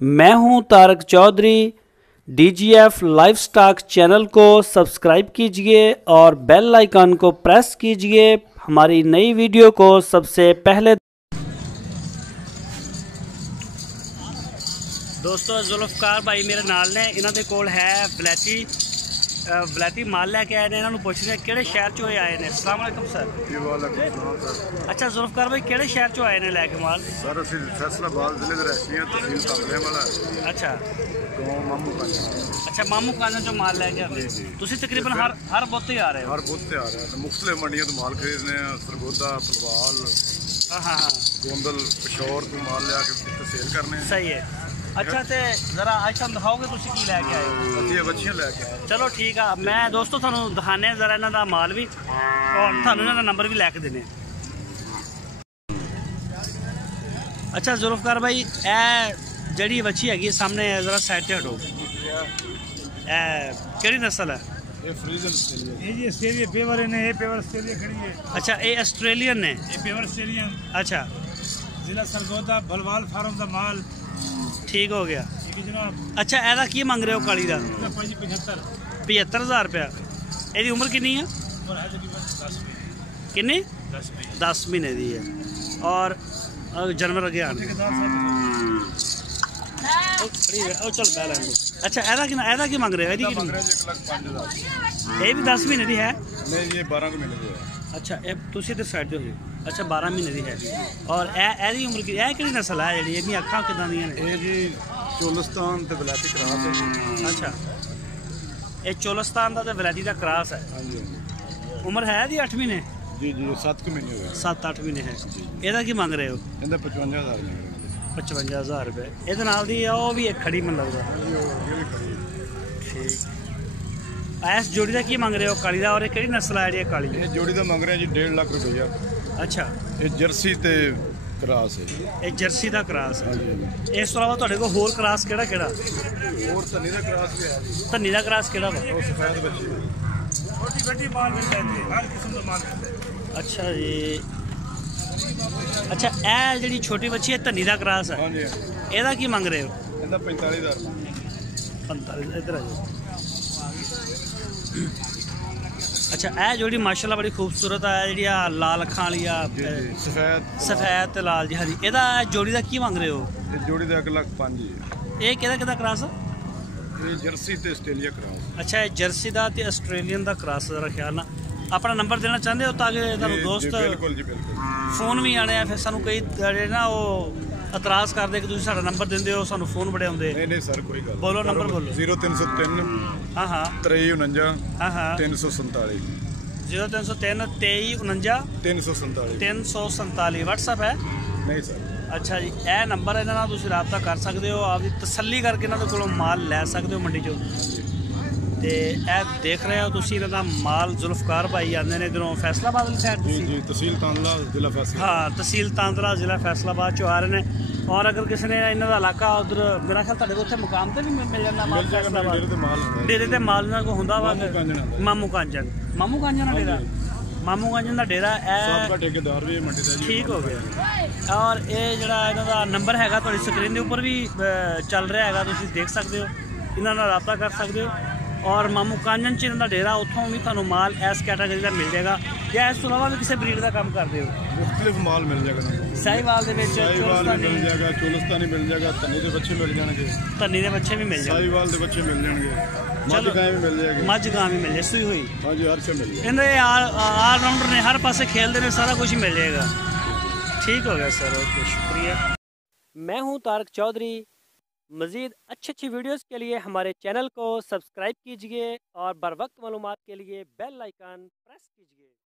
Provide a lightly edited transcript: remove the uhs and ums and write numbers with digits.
मैं हूं Tarak Chaudhary. DGF livestock channel को सब्सक्राइब कीजिए और बेल आइकन को प्रेस कीजिए हमारी नई वीडियो को सबसे पहले। दोस्तों जुल्फकार भाई मेरे नाल ने, इन्हां दे कोल है वलैती माल लैके आए ने। इन्होंने पुछने किहड़े शहर चो आए ने। अस्सलाम वालेकुम सर। अच्छा जुल्फकार भाई किहड़े शहर चो आए ने लैके माल? सर असं फैसलाबाद जिले के रहसी हैं, तहसील तांदले वाला। अच्छा गाँव मामू कांज। अच्छा मामू कांजा चो माल लैके आते। तुसीं तकरीबन हर बुत ही आ रहे हो? हर बुत आ रहे हैं। मुख्तलिफ मंडियों तो माल खरीदने, सरगोदा, फलवाल, हाँ गोंदल, पिशौर तो माल लिया के सेल करने। सही है। अच्छा तो जरा आज तुम दिखाओगे तुम की लैके आए हो? अच्छी बच्चियां लैके आए। चलो ठीक है, मैं दोस्तों थानू दिखाने जरा इन्हों का माल भी और थानू इन्हों का नंबर भी लैके देने। अच्छा जुल्फकार भाई ए जड़ी बच्ची हैगी सामने जरा साइड से हटो, केड़ी नस्ल है? ये फ्रीजन ये जी ऑस्ट्रेलिया पेवर है, ये पेवर ऑस्ट्रेलिया खड़ी है। अच्छा ये ऑस्ट्रेलियन ने? ये पेवर ऑस्ट्रेलियन। अच्छा जिला सरगोदा भलवाल फार्म का माल। ठीक हो गया। ठीक है जनाब। अच्छा एदा की मंग रहे हो काली का? 75 75,000 रुपया। एदी उम्र कितनी है? और है तकरीबन 10 महीने। कितनी? 10 महीने। 10 महीने दी है। और जानवर अगे आने चल पै लैन। अच्छा एदा की मंग रहे हो? एदी मंग रहे 1,05,000। ये भी 10 महीने की है? नहीं ये 12 महीने की है। अच्छा ये तुसी ते साइड हो गए। अच्छा 12 महीने की है। और एदी उम्र की केड़ी नस्ल है जी? एदी अखां किदां दियां ने? ये जी चोलिस्तान ते वलैती क्रॉस है। अच्छा ये चोलिस्तान दा ते वलैती दा क्रॉस है। हाँ जी। उम्र है दी 8 महीने? जी जी 7 महीने हो गए। 7-8 महीने है। एदा की मंग रहे हो? इनका 55,000 55,000 रुपये। ये नाल दी वो भी एक खड़ी मन लगता। ठीक। इस जोड़ी का की मंग रहे हो काली का? और ये केड़ी नस्ल है जी काली? ये जोड़ी का मंग रहे हैं जी 1.5 लाख रुपया। अच्छा ये जर्सी ते क्रास है। ये जर्सी का क्रास है। हाँ जी। इस तो अलावा तुहाडे कोल होर क्रास केड़ा केड़ा? और धनी का क्रास भी है जी। धनी का क्रास केड़ा वा? और सफेद बच्ची। छोटी बड़ी माल मिल जाती है, हर किस्म का माल मिलता है। अच्छा जी। अच्छा ए जिहड़ी छोटी बच्ची है धनी का क्रास है, हाँ जी। एदा की मंग रहे हो? इनका 45,000। 45। इधर आ जाओ। अच्छा ए जोड़ी माशाल्लाह बड़ी खूबसूरत है जी, लाल अखां वाली सफेद ते लाल जी। हाँ जी। एदा जोड़ी का की मंग रहे हो? ये जोड़ी का 1,05,000 है। ये केदा क्रास है? ये जर्सी ते ऑस्ट्रेलिया क्रॉस। अच्छा ये जर्सी का ते ऑस्ट्रेलियन का क्रॉस जरा ख्याल ना अपना नंबर देना चाहते हो ताकि तुहानू दोस्त बिल्कुल जी बिल्कुल। फोन भी आने फिर सानू कई जेह्ड़े ना वो इतराज करते कि तुसीं साडा नंबर दिंदे हो, सानू फोन बड़े आउंदे। नहीं सर कोई गल। बोलो नंबर बोलो। 0303 हाँ 5349 347 0303 2349 347 347 व्हाट्सएप है? नहीं सर। अच्छा जी यह नंबर इन्हां नाल तुसीं राबता कर सकते हो, आपकी तसल्ली करके इन्हां दे कोलों माल लै सकते हो मंडी चों। ते ए देख रहे हो तुसीं इन्हां दा माल जुल्फकार भाई आंदे ने इधरों फैसलाबाद वाली साइड। जी जी तहसील तांदला जिला फैसला। हाँ तहसील तांदला जिला फैसलाबाद चो आ रहे हैं। और अगर किसी ने इन्हों का इलाका उधर मेरा ख्याल तुहाडे उत्थे मुकाम ते भी मिल जांदा माल? डेरे ते माल इन्हां कोल हुंदा वा? मामू कांजन। मामू कांजन दा डेरा? मामू कांजन दा डेरा है। ठेकेदार भी मंडी दा। ठीक हो गया। और ये जिहड़ा इन्हां दा नंबर हैगा तुहाडी स्क्रीन के उपर भी चल रहा हैगा, तुसीं देख सकते हो, इन्हां नाल राबता कर सकते हो। और मामू कांजन च इन्हां दा डेरा, उत्थों भी तुहानू माल इस कैटागरी का मिल जाएगा। या इस तो इलावा भी किसी ब्रीड का काम करते हो? मुख्तलिफ माल मिल जाएगा। साहिवाल दे विच मिल जाएगा, चोलिस्तानी मिल जाएगा, धनी के बच्चे मिल जाएंगे। धनी के बच्चे भी मिल जाएंगे, साहिवाल के बच्चे मिल जाएंगे, मझ गाय भी मिल जाएगी। मझ गां भी मिल जाए सुई हुई। हाँ जी हर से मिल जाएगा। इन्हें ऑलराउंडर ने, हर पासे खेलते हैं, सारा कुछ ही मिल जाएगा। ठीक हो गया सर, ओके शुक्रिया। मैं हूँ तारक चौधरी। मज़ीद अच्छी वीडियोस के लिए हमारे चैनल को सब्सक्राइब कीजिए और बर वक्त मालूमात के लिए बेल आइकन प्रेस कीजिए।